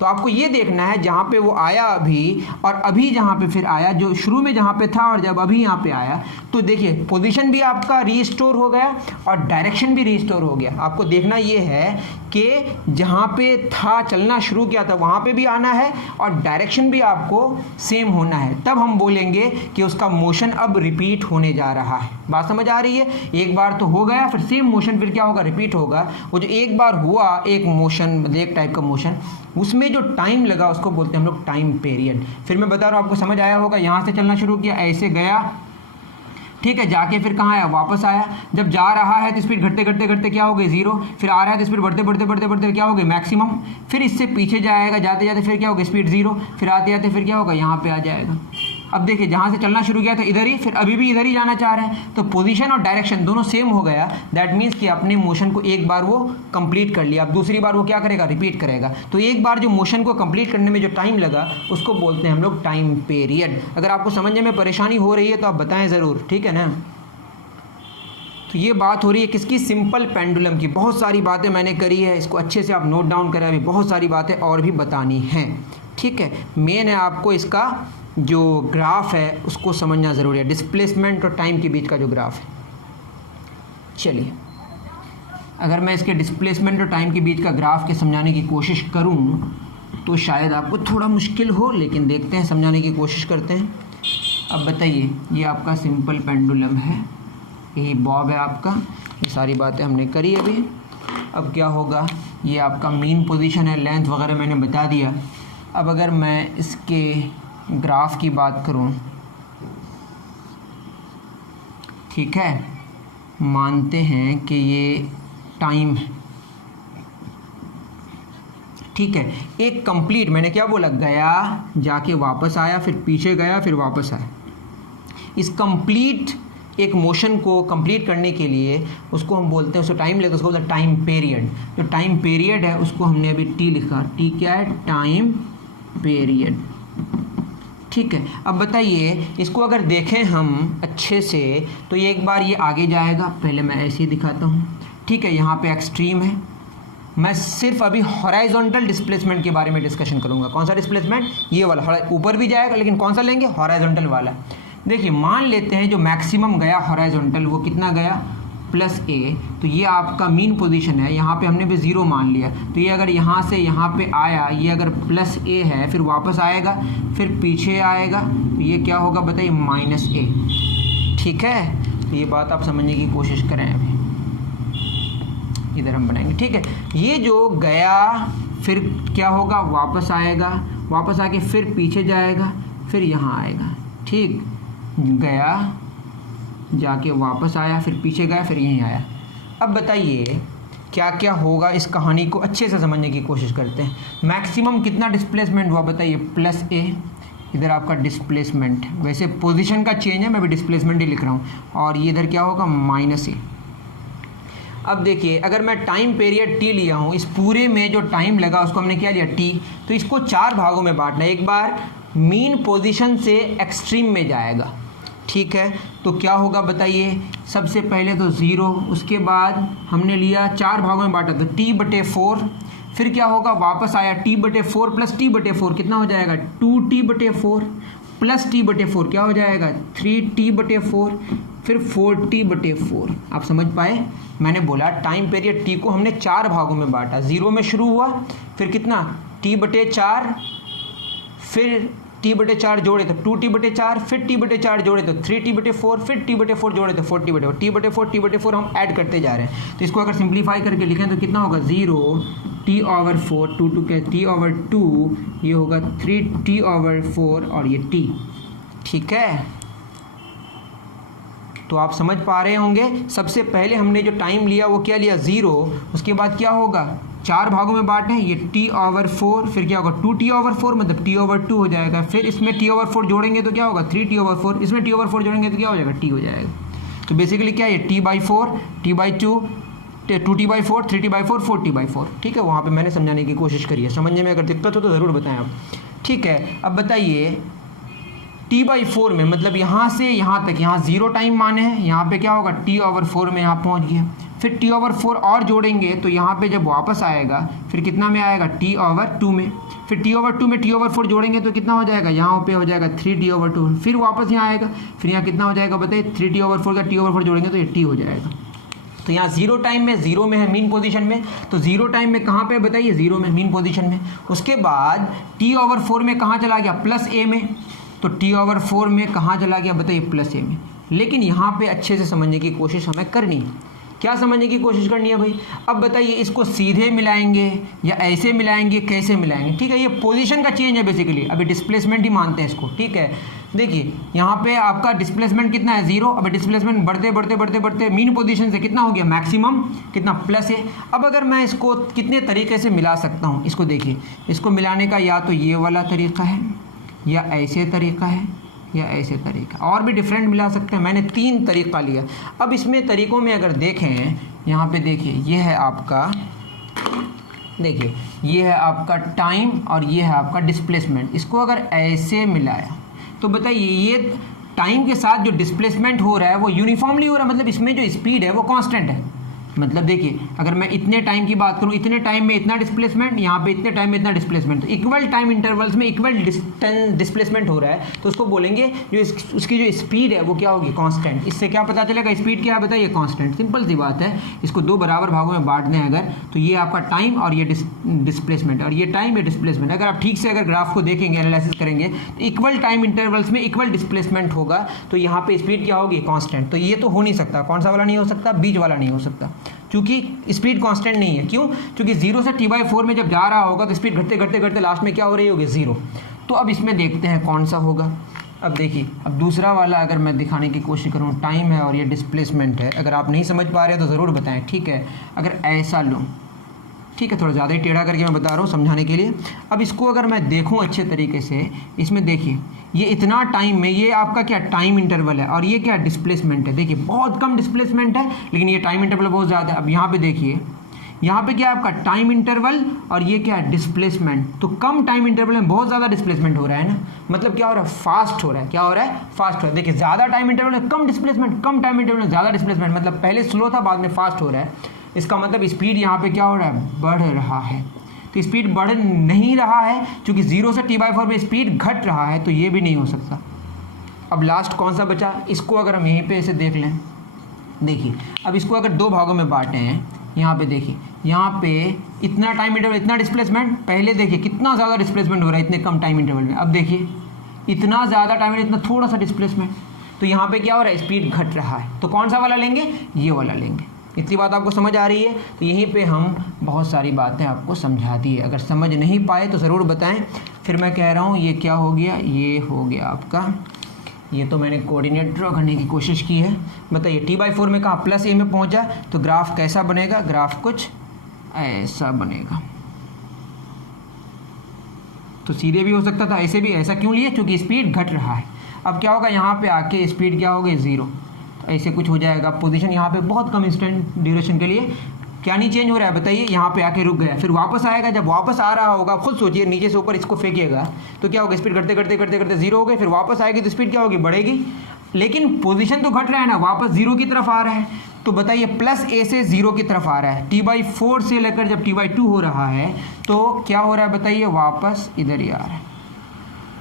तो आपको ये देखना है जहाँ पे वो आया अभी और अभी जहाँ पे फिर आया, जो शुरू में जहाँ पे था और जब अभी यहाँ पे आया, तो देखिए पोजीशन भी आपका रीस्टोर हो गया और डायरेक्शन भी रीस्टोर हो गया। आपको देखना ये है कि जहाँ पे था चलना शुरू किया था वहाँ पे भी आना है और डायरेक्शन भी आपको सेम होना है, तब हम बोलेंगे कि उसका मोशन अब रिपीट होने जा रहा है। बात समझ आ रही है? एक बार तो हो गया, फिर सेम मोशन फिर क्या होगा, रिपीट होगा। वो जो एक बार हुआ एक मोशन, एक टाइप का मोशन, उसमें जो टाइम लगा उसको बोलते हैं हम लोग टाइम पीरियड। फिर मैं बता रहा हूँ, आपको समझ आया होगा, यहाँ से चलना शुरू किया, ऐसे गया, ठीक है, जाके फिर कहाँ आया, वापस आया। जब जा रहा है तो स्पीड घटते घटते घटते क्या हो गई, 0। फिर आ रहा है तो स्पीड बढ़ते बढ़ते बढ़ते बढ़ते क्या हो गई, मैक्सिमम। फिर इससे पीछे जाएगा, जाते जाते फिर क्या होगा, स्पीड 0। फिर आते आते फिर क्या होगा, यहाँ पे आ जाएगा। अब देखिए, जहाँ से चलना शुरू किया था इधर ही, फिर अभी भी इधर ही जाना चाह रहे हैं, तो पोजीशन और डायरेक्शन दोनों सेम हो गया। दैट मीन्स कि अपने मोशन को एक बार वो कंप्लीट कर लिया, अब दूसरी बार वो क्या करेगा, रिपीट करेगा। तो एक बार जो मोशन को कंप्लीट करने में जो टाइम लगा उसको बोलते हैं हम लोग टाइम पीरियड। अगर आपको समझने में परेशानी हो रही है तो आप बताएं ज़रूर, ठीक है ना। तो ये बात हो रही है किसकी, सिंपल पेंडुलम की। बहुत सारी बातें मैंने करी है, इसको अच्छे से आप नोट डाउन करें, अभी बहुत सारी बातें और भी बतानी हैं, ठीक है। मेन है आपको इसका जो ग्राफ है उसको समझना ज़रूरी है, डिस्प्लेसमेंट और टाइम के बीच का जो ग्राफ है। चलिए, अगर मैं इसके डिस्प्लेसमेंट और टाइम के बीच का ग्राफ के समझाने की कोशिश करूं तो शायद आपको थोड़ा मुश्किल हो, लेकिन देखते हैं, समझाने की कोशिश करते हैं। अब बताइए, ये आपका सिंपल पेंडुलम है, यही बॉब है आपका, ये सारी बातें हमने करी अभी। अब क्या होगा, ये आपका मीन पोजीशन है, लेंथ वगैरह मैंने बता दिया। अब अगर मैं इसके ग्राफ की बात करूं, ठीक है, मानते हैं कि ये टाइम है, ठीक है, एक कंप्लीट, मैंने क्या बोला, गया, जाके वापस आया, फिर पीछे गया, फिर वापस आया। इस कंप्लीट एक मोशन को कंप्लीट करने के लिए उसको हम बोलते हैं, उसको टाइम लेते हैं, उसको बोलते हैं टाइम पीरियड। जो टाइम पीरियड है उसको हमने अभी टी लिखा, टी क्या है, टाइम पीरियड, ठीक है। अब बताइए, इसको अगर देखें हम अच्छे से तो ये एक बार ये आगे जाएगा, पहले मैं ऐसे ही दिखाता हूँ, ठीक है। यहाँ पे एक्सट्रीम है, मैं सिर्फ अभी हॉराइजॉन्टल डिस्प्लेसमेंट के बारे में डिस्कशन करूँगा। कौन सा डिस्प्लेसमेंट, ये वाला, ऊपर भी जाएगा लेकिन कौन सा लेंगे, हॉराइजॉन्टल वाला। देखिए, मान लेते हैं जो मैक्सिमम गया हॉराइजॉन्टल वो कितना गया, +a, तो ये आपका मीन पोजीशन है, यहाँ पे हमने भी 0 मान लिया। तो ये अगर यहाँ से यहाँ पे आया, ये अगर +a है, फिर वापस आएगा, फिर पीछे आएगा, तो ये क्या होगा बताइए, -a, ठीक है। तो ये बात आप समझने की कोशिश करें, अभी इधर हम बनाएंगे, ठीक है। ये जो गया फिर क्या होगा, वापस आएगा, वापस आके फिर पीछे जाएगा, फिर यहाँ आएगा, ठीक, गया, जाके वापस आया, फिर पीछे गया, फिर यहीं आया। अब बताइए क्या क्या होगा, इस कहानी को अच्छे से समझने की कोशिश करते हैं। मैक्सिमम कितना डिस्प्लेसमेंट हुआ बताइए, +a, इधर आपका डिस्प्लेसमेंट, वैसे पोजीशन का चेंज है, मैं भी डिस्प्लेसमेंट ही लिख रहा हूँ, और ये इधर क्या होगा, -a। अब देखिए, अगर मैं टाइम पीरियड t लिया हूँ, इस पूरे में जो टाइम लगा उसको हमने क्या लिया, t, तो इसको 4 भागों में बांटना है। एक बार मीन पोजीशन से एक्सट्रीम में जाएगा, ठीक है, तो क्या होगा बताइए, सबसे पहले तो 0, उसके बाद हमने लिया 4 भागों में बांटा तो t/4, फिर क्या होगा, वापस आया, t/4 + t/4 कितना हो जाएगा, 2t/4 + t/4 क्या हो जाएगा, 3t/4, फिर 4t/4। आप समझ पाए, मैंने बोला टाइम पीरियड t को हमने 4 भागों में बांटा, 0 में शुरू हुआ, फिर कितना, t/4, फिर t/4 जोड़े तो 2t/4, फिर t/4 जोड़े तो 3t/4, फिर t/4 जोड़े तो 4t/4, t/4 हम ऐड करते जा रहे हैं। तो इसको अगर सिंप्लीफाई करके लिखें तो कितना होगा, 0 t/4, 2 के t/2, ये होगा 3t/4 और ये t, ठीक है। तो आप समझ पा रहे होंगे, सबसे पहले हमने जो टाइम लिया वो क्या लिया, 0, उसके बाद क्या होगा, 4 भागों में बांटे हैं, ये t/4, फिर क्या होगा, 2t/4 मतलब t/2 हो जाएगा, फिर इसमें t/4 जोड़ेंगे तो क्या होगा, 3t/4, इसमें t/4 जोड़ेंगे तो क्या हो जाएगा, t हो जाएगा। तो बेसिकली क्या है, t/4, t/2, 2t/4, 3t/4, 4t/4, ठीक है। वहाँ पे मैंने समझाने की कोशिश करी है, समझने में अगर दिक्कत हो तो ज़रूर बताएं आप, ठीक है। अब बताइए, t/4 में मतलब यहाँ से यहाँ तक, यहाँ 0 टाइम माने हैं, यहाँ पे क्या होगा, t/4 में यहाँ पहुँच गया, फिर t/4 और जोड़ेंगे तो यहाँ पे जब वापस आएगा फिर कितना में आएगा, t/2 में, फिर t/2 में t/4 जोड़ेंगे तो कितना हो जाएगा, यहाँ पे हो जाएगा 3t/2, फिर वापस यहाँ आएगा, फिर यहाँ कितना हो जाएगा बताइए, 3t/4 का t/4 जोड़ेंगे तो ये t हो जाएगा। तो तो यहाँ जीरो टाइम में जीरो में है मीन पोजीशन में, तो जीरो टाइम में कहाँ पे बताइए, जीरो में मीन पोजीशन में। उसके बाद t/4 में कहाँ चला गया, प्लस ए में, तो t/4 में कहाँ चला गया बताइए, प्लस ए में। लेकिन यहाँ पे अच्छे से समझने की कोशिश हमें करनी है। क्या समझने की कोशिश करनी है भाई, अब बताइए इसको सीधे मिलाएंगे या ऐसे मिलाएंगे, कैसे मिलाएंगे, ठीक है। ये पोजीशन का चेंज है बेसिकली, अभी डिस्प्लेसमेंट ही मानते हैं इसको, ठीक है। देखिए यहाँ पे आपका डिस्प्लेसमेंट कितना है, जीरो। अब डिस्प्लेसमेंट बढ़ते बढ़ते बढ़ते बढ़ते मीन पोजीशन से कितना हो गया, मैक्सिमम कितना, प्लस है। अब अगर मैं इसको कितने तरीके से मिला सकता हूँ, इसको देखिए, इसको मिलाने का या तो ये वाला तरीका है, या ऐसे तरीका है, या ऐसे तरीका, और भी डिफरेंट मिला सकते हैं। मैंने 3 तरीका लिया। अब इसमें तरीकों में अगर देखें, यहाँ पे देखिए ये है आपका, देखिए ये है आपका टाइम और ये है आपका डिस्प्लेसमेंट। इसको अगर ऐसे मिलाया तो बताइए ये टाइम के साथ जो डिस्प्लेसमेंट हो रहा है वो यूनिफॉर्मली हो रहा है, मतलब इसमें जो स्पीड है वो कांस्टेंट है। मतलब देखिए अगर मैं इतने टाइम की बात करूं, इतने टाइम में इतना डिस्प्लेसमेंट, यहाँ पे इतने टाइम में इतना डिस्प्लेसमेंट, तो इक्वल टाइम इंटरवल्स में इक्वल डिस्प्लेसमेंट हो रहा है, तो उसको बोलेंगे जो उसकी जो स्पीड है वो क्या होगी, कांस्टेंट। इससे क्या पता चलेगा, स्पीड क्या है बताइए, कांस्टेंट। सिंपल सी बात है, इसको 2 बराबर भागों में बांट दें अगर, तो ये आपका टाइम और ये डिस्प्लेसमेंट, और ये टाइम ये डिस्प्लेसमेंट। अगर आप ठीक से अगर ग्राफ को देखेंगे, एनालिसिस करेंगे, तो इक्वल टाइम इंटरवल्स में इक्वल डिस्प्लेसमेंट होगा, तो यहाँ पे स्पीड क्या होगी, कांस्टेंट। तो ये तो हो नहीं सकता, कौन सा वाला नहीं हो सकता, बीच वाला नहीं हो सकता, क्योंकि स्पीड कांस्टेंट नहीं है। क्यों, क्योंकि 0 से t/4 में जब जा रहा होगा तो स्पीड घटते घटते घटते लास्ट में क्या हो रही होगी, 0। तो अब इसमें देखते हैं कौन सा होगा। अब देखिए, अब दूसरा वाला अगर मैं दिखाने की कोशिश करूँ, टाइम है और ये डिस्प्लेसमेंट है। अगर आप नहीं समझ पा रहे हैं तो ज़रूर बताएं, ठीक है। अगर ऐसा लूँ, ठीक है, थोड़ा ज़्यादा ही टेढ़ा करके मैं बता रहा हूँ समझाने के लिए। अब इसको अगर मैं देखूँ अच्छे तरीके से, इसमें देखिए ये इतना टाइम में, ये आपका क्या टाइम इंटरवल है, और ये क्या डिस्प्लेसमेंट है। देखिए बहुत कम डिस्प्लेसमेंट है, लेकिन ये टाइम इंटरवल बहुत ज़्यादा है। अब यहाँ पे देखिए, यहाँ पे क्या है आपका टाइम इंटरवल, और ये क्या है, डिस्प्लेसमेंट। तो कम टाइम इंटरवल में बहुत ज़्यादा डिस्प्लेसमेंट हो रहा है ना, मतलब क्या हो रहा है, फास्ट हो रहा है। क्या हो रहा है, फास्ट हो रहा है। देखिए ज़्यादा टाइम इंटरवल में कम डिस्प्लेसमेंट, कम टाइम इंटरवल में ज़्यादा डिस्प्लेसमेंट, मतलब पहले स्लो था बाद में फास्ट हो रहा है। इसका मतलब स्पीड यहाँ पे क्या हो रहा है, बढ़ रहा है। तो स्पीड बढ़ नहीं रहा है, क्योंकि 0 से t/4 में स्पीड घट रहा है, तो ये भी नहीं हो सकता। अब लास्ट कौन सा बचा, इसको अगर हम यहीं पे ऐसे देख लें, देखिए अब इसको अगर 2 भागों में बांटे हैं, यहाँ पे देखिए, यहाँ पे इतना टाइम इंटरवल इतना डिस्प्लेसमेंट, पहले देखिए कितना ज़्यादा डिस्प्लेसमेंट हो रहा है इतने कम टाइम इंटरवल में। अब देखिए इतना ज़्यादा टाइम इतना थोड़ा सा डिस्प्लेसमेंट, तो यहाँ पे क्या हो रहा है, स्पीड घट रहा है। तो कौन सा वाला लेंगे, ये वाला लेंगे। इतनी बात आपको समझ आ रही है, तो यहीं पे हम बहुत सारी बातें आपको समझा दी है। अगर समझ नहीं पाए तो ज़रूर बताएं। फिर मैं कह रहा हूँ ये क्या हो गया, ये हो गया आपका, ये तो मैंने कोऑर्डिनेट ड्रॉ करने की कोशिश की है। बताइए t/4 में कहाँ, प्लस ए में पहुँचा, तो ग्राफ कैसा बनेगा, ग्राफ कुछ ऐसा बनेगा। तो सीधे भी हो सकता था, ऐसे भी। ऐसा क्यों लिए, क्योंकि स्पीड घट रहा है। अब क्या होगा, यहाँ पे आके स्पीड क्या होगी, 0, तो ऐसे कुछ हो जाएगा। पोजीशन यहाँ पे बहुत कम इंस्टेंट ड्यूरेशन के लिए क्या नहीं चेंज हो रहा है बताइए, यहाँ पे आके रुक गया, फिर वापस आएगा। जब वापस आ रहा होगा, खुद सोचिए, नीचे से ऊपर इसको फेंकिएगा तो क्या होगा, स्पीड घटते घटते घटते घटते 0 हो गई, फिर वापस आएगी तो स्पीड क्या होगी, बढ़ेगी। लेकिन पोजीशन तो घट रहा है ना, वापस 0 की तरफ आ रहा है। तो बताइए प्लस ए से 0 की तरफ आ रहा है, t/4 से लेकर जब t/2 हो रहा है तो क्या हो रहा है बताइए, वापस इधर ही आ रहा है,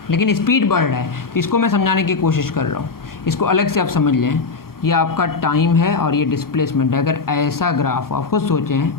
लेकिन स्पीड बढ़ रहा है। तो इसको मैं समझाने की कोशिश कर रहा हूँ, इसको अलग से आप समझ लें। ये आपका टाइम है और ये डिस्प्लेसमेंट है। अगर ऐसा ग्राफ आप खुद सोचें,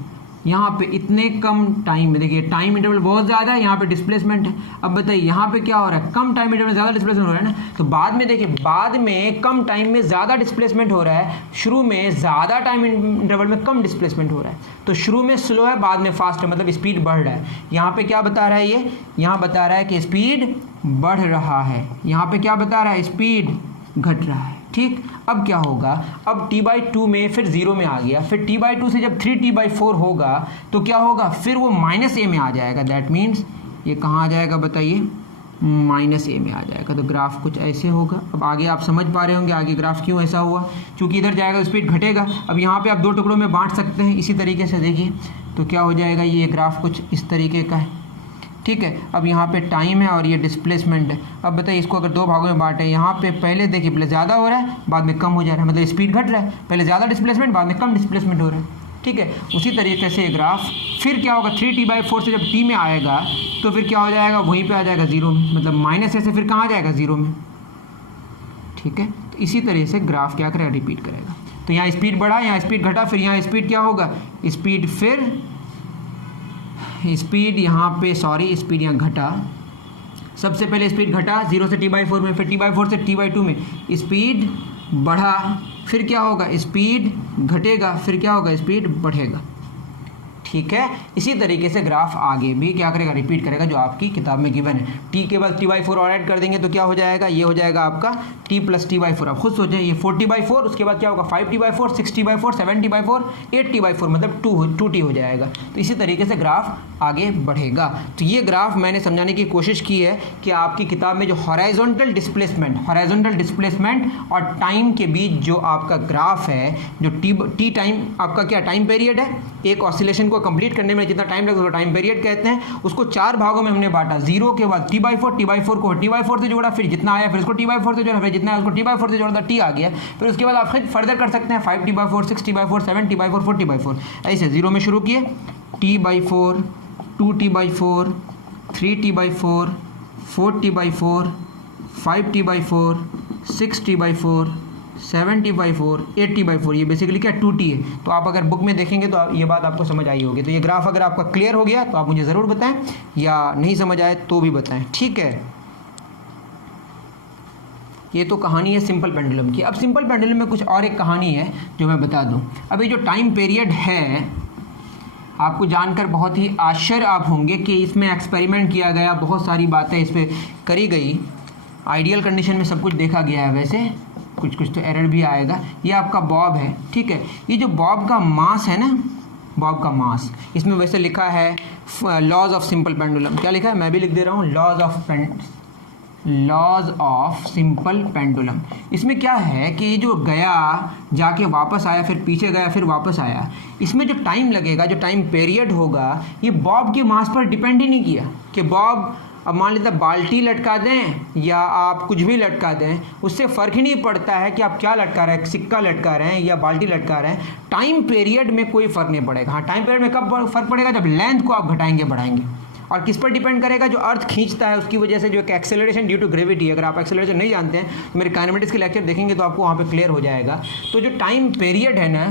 यहाँ पे इतने कम टाइम में, देखिए टाइम इंटरवल बहुत ज़्यादा है, यहाँ पे डिस्प्लेसमेंट है। अब बताइए यहाँ पे क्या हो रहा है, कम टाइम इंटरवल में ज़्यादा डिस्प्लेसमेंट हो रहा है ना। तो बाद में देखिए, बाद में कम टाइम में ज़्यादा डिस्प्लेसमेंट हो रहा है, शुरू में ज़्यादा टाइम इंटरवल में कम डिस्प्लेसमेंट हो रहा है। तो शुरू में स्लो है, बाद में फास्ट है, मतलब स्पीड बढ़ रहा है। यहाँ पे क्या बता रहा है, ये यहाँ बता रहा है कि स्पीड बढ़ रहा है, यहाँ पे क्या बता रहा है, स्पीड घट रहा है। ठीक, अब क्या होगा, अब t/2 में फिर 0 में आ गया, फिर t/2 से जब 3t/4 होगा तो क्या होगा, फिर वो -a में आ जाएगा। दैट मीन्स ये कहाँ आ जाएगा बताइए, -a में आ जाएगा। तो ग्राफ कुछ ऐसे होगा। अब आगे आप समझ पा रहे होंगे आगे ग्राफ क्यों ऐसा हुआ, क्योंकि इधर जाएगा तो स्पीड घटेगा। अब यहाँ पे आप 2 टुकड़ों में बांट सकते हैं इसी तरीके से, देखिए तो क्या हो जाएगा, ये ग्राफ कुछ इस तरीके का है। ठीक है, अब यहाँ पे टाइम है और ये डिस्प्लेसमेंट है। अब बताइए इसको अगर 2 भागों में बांटे, यहाँ पे पहले देखिए पहले ज़्यादा हो रहा है, बाद में कम हो जा रहा है, मतलब स्पीड घट रहा है। पहले ज़्यादा डिस्प्लेसमेंट, बाद में कम डिस्प्लेसमेंट हो रहा है। ठीक है, उसी तरीके से ग्राफ फिर क्या होगा, 3t/4 से जब t में आएगा तो फिर क्या हो जाएगा, वहीं पर आ जाएगा 0 में, मतलब -a से फिर कहाँ आ जाएगा, 0 में। ठीक है, तो इसी तरह से ग्राफ क्या करेगा, रिपीट करेगा। तो यहाँ स्पीड बढ़ा, यहाँ स्पीड घटा, फिर यहाँ स्पीड क्या होगा, स्पीड फिर स्पीड यहाँ पे स्पीड यहाँ घटा, सबसे पहले स्पीड घटा 0 से t/4 में, फिर t/4 से t/2 में स्पीड बढ़ा, फिर क्या होगा, स्पीड घटेगा, फिर क्या होगा, स्पीड बढ़ेगा। ठीक है, इसी तरीके से ग्राफ आगे भी क्या करेगा, रिपीट करेगा जो आपकी किताब में गिवन है। t के बाद t/4 और ऐड कर देंगे तो क्या हो जाएगा, ये हो जाएगा आपका t + t/4। आप खुद सोचें, ये 4t/4, उसके बाद क्या होगा 5t/4, 6t/4, 7t/4, 8t/4, मतलब 2t हो जाएगा। तो इसी तरीके से ग्राफ आगे बढ़ेगा। तो ये ग्राफ मैंने समझाने की कोशिश की है कि आपकी किताब में जो हॉराइजॉन्टल डिस्प्लेसमेंट और टाइम के बीच जो आपका ग्राफ है, जो टी टाइम आपका क्या टाइम पीरियड है, एक ऑसिलेशन को कंप्लीट करने में जितना टाइम लगेगा टाइम पीरियड कहते हैं। उसको 4 भागों में हमने बांटा, 0 के बाद t/4 को t/4 से जोड़ा, फिर जितना आया फिर उसको t/4 से जोड़ा, फिर जितना आया उसको t/4 से जोड़ा, t आ गया। फिर उसके बाद आप फर्दर कर सकते हैं 5t/4, 6t/4, 7t/4, 4t/4, ऐसे 0 में शुरू किए, t/4, 2t/4, 3t/4, 4t/4, 5t/4, 6t/4, 7t/4, 8t/4, ये बेसिकली क्या 2t है। तो आप अगर बुक में देखेंगे तो ये बात आपको समझ आई होगी। तो ये ग्राफ अगर आपका क्लियर हो गया तो आप मुझे ज़रूर बताएं, या नहीं समझ आए तो भी बताएं, ठीक है। ये तो कहानी है सिंपल पेंडुलम की। अब सिंपल पेंडुलम में कुछ और एक कहानी है जो मैं बता दूं। अभी जो टाइम पीरियड है, आपको जानकर बहुत ही आश्चर्य आप होंगे कि इसमें एक्सपेरिमेंट किया गया, बहुत सारी बातें इस पर करी गई, आइडियल कंडीशन में सब कुछ देखा गया है, वैसे कुछ कुछ तो एरर भी आएगा। ये आपका बॉब है, ठीक है। ये जो बॉब का मास है ना, बॉब का मास, इसमें वैसे लिखा है लॉज ऑफ सिंपल पेंडुलम। क्या लिखा है, मैं भी लिख दे रहा हूँ, लॉज ऑफ सिंपल पेंडुलम। इसमें क्या है कि ये जो गया, जाके वापस आया, फिर पीछे गया, फिर वापस आया, इसमें जो टाइम लगेगा, जो टाइम पीरियड होगा, ये बॉब के मास पर डिपेंड ही नहीं किया कि बॉब, अब मान लीजिए बाल्टी लटका दें या आप कुछ भी लटका दें, उससे फ़र्क ही नहीं पड़ता है कि आप क्या लटका रहे हैं, सिक्का लटका रहे हैं या बाल्टी लटका रहे हैं। टाइम पीरियड में कोई फ़र्क नहीं पड़ेगा। हाँ, टाइम पीरियड में कब फ़र्क पड़ेगा, जब लेंथ को आप घटाएंगे बढ़ाएंगे। और किस पर डिपेंड करेगा, जो अर्थ खींचता है उसकी वजह से जो एक एक्सेलरेशन ड्यू टू ग्रेविटी है। अगर आप एक्सेलरेशन नहीं जानते हैं तो मेरे काइनेमेटिक्स के लेक्चर देखेंगे तो आपको वहाँ पे क्लियर हो जाएगा। तो जो टाइम पीरियड है ना,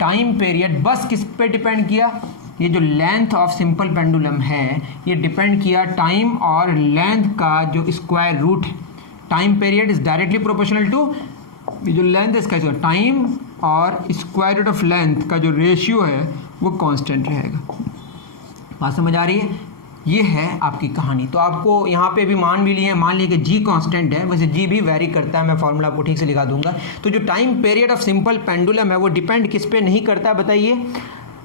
टाइम पीरियड बस किस पे डिपेंड किया, ये जो लेंथ ऑफ सिंपल पेंडुलम है ये डिपेंड किया टाइम और लेंथ का जो स्क्वायर रूट है। Time period is directly proportional to जो लेंथ है इसका, टाइम और स्क्वायर रूट ऑफ लेंथ का जो रेशियो है वो कांस्टेंट रहेगा। बात समझ आ रही है। ये है आपकी कहानी। तो आपको यहाँ पे भी मान भी लिए, मान लिए कि जी कांस्टेंट है, वैसे जी भी वेरी करता है, मैं फॉर्मूला आपको ठीक से लिखा दूंगा। तो जो time period of simple pendulum है वो डिपेंड किस पे नहीं करता है, बताइए।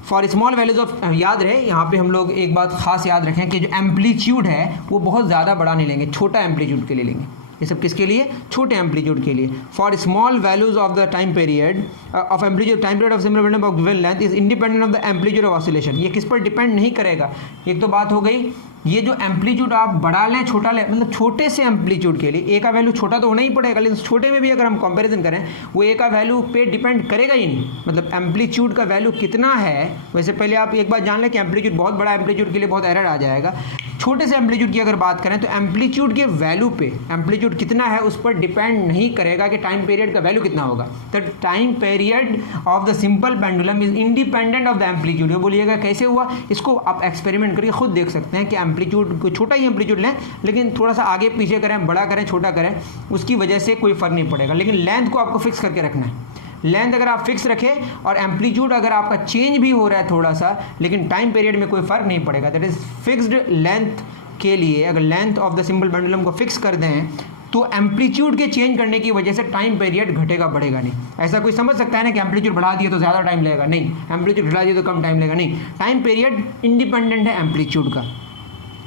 फॉर स्मॉल वैल्यूज ऑफ, याद रहे यहाँ पे हम लोग एक बात खास याद रखें कि जो एम्पलीट्यूड है वो बहुत ज़्यादा बड़ा नहीं लेंगे, छोटा एम्पलीट्यूड के लिए लेंगे। ये सब किसके लिए, छोटे एम्पलीट्यूड के लिए। For small values of the time period of amplitude, time period of simple pendulum of given length is independent of the amplitude of oscillation. ये किस पर डिपेंड नहीं करेगा। एक तो बात हो गई, ये जो एम्पलीट्यूड आप बड़ा लें छोटा लें, मतलब छोटे से एम्पलीट्यूड के लिए ए का वैल्यू छोटा तो होना ही पड़ेगा, लेकिन छोटे में भी अगर हम कंपैरिजन करें वो ए का वैल्यू पे डिपेंड करेगा ही नहीं। मतलब एम्पलीट्यूड का वैल्यू कितना है, वैसे पहले आप एक बात जान लें कि एम्पलीट्यूड, बहुत बड़ा एम्पलीट्यूड के लिए बहुत एरर आ जाएगा। छोटे से एम्पलीट्यूड की अगर बात करें तो एम्पलीट्यूड के वैल्यू पे, एम्पलीट्यूड कितना है उस पर डिपेंड नहीं करेगा कि टाइम पीरियड का वैल्यू कितना होगा। तो time period of the simple pendulum is independent of the amplitude. ये बोलिएगा कैसे हुआ, इसको आप एक्सपेरिमेंट करके खुद देख सकते हैं कि एम्पलीट्यूड को छोटा ही एम्पलीट्यूड लें, लेकिन थोड़ा सा आगे पीछे करें, बड़ा करें, छोटा करें, उसकी वजह से कोई फ़र्क नहीं पड़ेगा। लेकिन लेंथ को आपको फिक्स करके रखना है। लेंथ अगर आप फिक्स रखें और एम्पलीट्यूड अगर आपका चेंज भी हो रहा है थोड़ा सा, लेकिन टाइम पीरियड में कोई फ़र्क नहीं पड़ेगा। दैट इज़ फिक्स्ड लेंथ के लिए अगर length of the simple pendulum को फिक्स कर दें तो एम्पलीट्यूड के चेंज करने की वजह से टाइम पीरियड घटेगा बढ़ेगा नहीं। ऐसा कोई समझ सकता है ना कि एम्पलीट्यूड बढ़ा दिया तो ज़्यादा टाइम लगेगा, नहीं। एम्पलीट्यूड घटा दिया तो कम टाइम लगेगा, नहीं। टाइम पीरियड इंडिपेंडेंट है एम्पलीट्यूड का।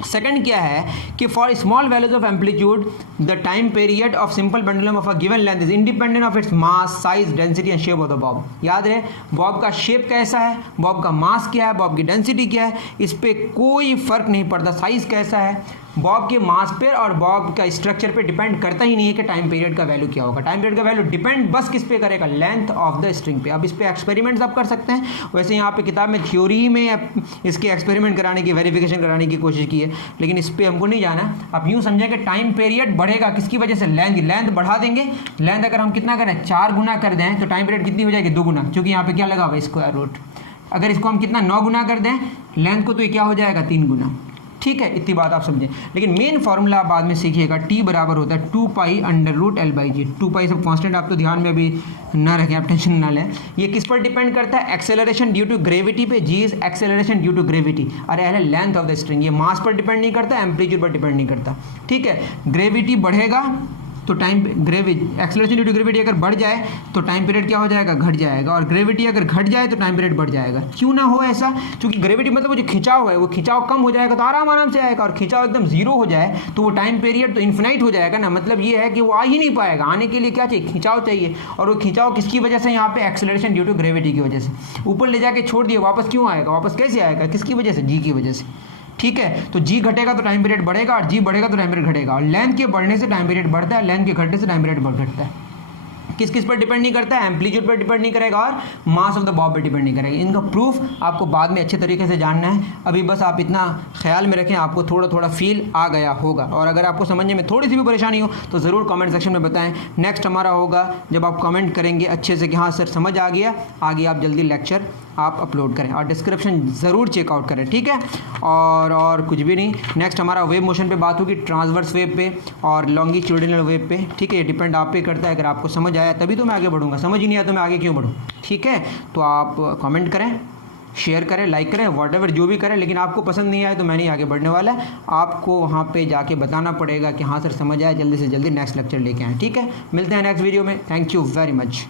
सेकंड क्या है कि for small values of amplitude the time period of simple pendulum of a given length is independent of its mass, size, density and shape of the Bob. याद रहे, बॉब का शेप कैसा है, बॉब का मास क्या है, बॉब की डेंसिटी क्या है, इस पर कोई फर्क नहीं पड़ता। साइज कैसा है, बॉब के मास पे और बॉब का स्ट्रक्चर पे डिपेंड करता ही नहीं है कि टाइम पीरियड का वैल्यू क्या होगा। टाइम पीरियड का वैल्यू डिपेंड बस किस पे करेगा, लेंथ ऑफ द स्ट्रिंग पे। अब इस पे एक्सपेरिमेंट्स आप कर सकते हैं। वैसे यहाँ पे किताब में थ्योरी में इसके एक्सपेरिमेंट कराने की, वेरिफिकेशन कराने की कोशिश की है, लेकिन इस पर हमको नहीं जाना। आप यूँ समझें कि टाइम पीरियड बढ़ेगा किसकी वजह से, लेंथ बढ़ा देंगे। लेंथ अगर हम कितना करें, 4 गुना कर दें तो टाइम पीरियड कितनी हो जाएगी, 2 गुना, क्योंकि यहाँ पे क्या लगा हुआ है, स्क्वायर रूट। अगर इसको हम कितना 9 गुना कर दें लेंथ को, तो ये क्या हो जाएगा, 3 गुना। ठीक है, इतनी बात आप समझें। लेकिन मेन फार्मूला आप बाद में सीखिएगा, टी बराबर होता है 2 pi under root L by जी। 2 पाई सब कांस्टेंट आप तो ध्यान में अभी ना रखें, आप टेंशन ना लें। ये किस पर डिपेंड करता है, एक्सेलरेशन ड्यू टू ग्रेविटी पे। जी is acceleration due to gravity. अरे है लेंथ ऑफ द स्ट्रिंग। ये मास पर डिपेंड नहीं करता, एम्पलीट्यूड पर डिपेंड नहीं करता। ठीक है, ग्रेविटी बढ़ेगा तो time acceleration due to gravity अगर बढ़ जाए तो टाइम पीरियड क्या हो जाएगा, घट जाएगा। और ग्रेविटी अगर घट जाए तो टाइम पीरियड बढ़ जाएगा। क्यों ना हो ऐसा, क्योंकि ग्रेविटी मतलब वो जो खिंचाव है, वो खिंचाव कम हो जाएगा तो आराम से आएगा, और खिंचाव एकदम जीरो हो जाए तो वो टाइम पीरियड तो इन्फिनाइट हो जाएगा ना। मतलब ये है कि वो आ ही नहीं पाएगा। आने के लिए क्या चाहिए, खिंचाव चाहिए। और वो खिंचाव किसकी वजह से, यहाँ पे एक्सेलरेशन ड्यू टू ग्रेविटी की वजह से। ऊपर ले जाके छोड़ दिए, वापस क्यों आएगा, वापस कैसे आएगा, किसकी वजह से, जी की वजह से। ठीक है, तो जी घटेगा तो टाइम पीरियड बढ़ेगा, और जी बढ़ेगा तो टाइम पीरियड घटेगा। और लेंथ के बढ़ने से टाइम पीरियड बढ़ता है, लेंथ के घटने से टाइम पीरियड घटता है। किस किस पर डिपेंड नहीं करता है, एम्पलीट्यूड पर डिपेंड नहीं करेगा और मास ऑफ द बॉब पर डिपेंड नहीं करेगा। इनका प्रूफ आपको बाद में अच्छे तरीके से जानना है। अभी बस आप इतना ख्याल में रखें, आपको थोड़ा थोड़ा फील आ गया होगा। और अगर आपको समझने में थोड़ी सी भी परेशानी हो तो ज़रूर कमेंट सेक्शन में बताएं। नेक्स्ट हमारा होगा जब आप कमेंट करेंगे अच्छे से कि हाँ सर समझ आ गया, आगे आप जल्दी लेक्चर आप अपलोड करें और डिस्क्रिप्शन ज़रूर चेकआउट करें। ठीक है, और कुछ भी नहीं। नेक्स्ट हमारा वेव मोशन पे बात होगी, ट्रांसवर्स वेव पे और लॉन्गिट्यूडिनल वेव पे। ठीक है, ये डिपेंड आप पे करता है। अगर आपको समझ आया तभी तो मैं आगे बढ़ूंगा, समझ ही नहीं आया तो मैं आगे क्यों बढ़ूँ। ठीक है, तो आप कमेंट करें, शेयर करें, लाइक करें, व्हाटएवर जो भी करें। लेकिन आपको पसंद नहीं आए तो मैं नहीं आगे बढ़ने वाला। आपको वहाँ पे जाके बताना पड़ेगा कि हाँ सर समझ आया, जल्दी से जल्दी नेक्स्ट लेक्चर लेके आएँ। ठीक है, मिलते हैं नेक्स्ट वीडियो में। Thank you very much.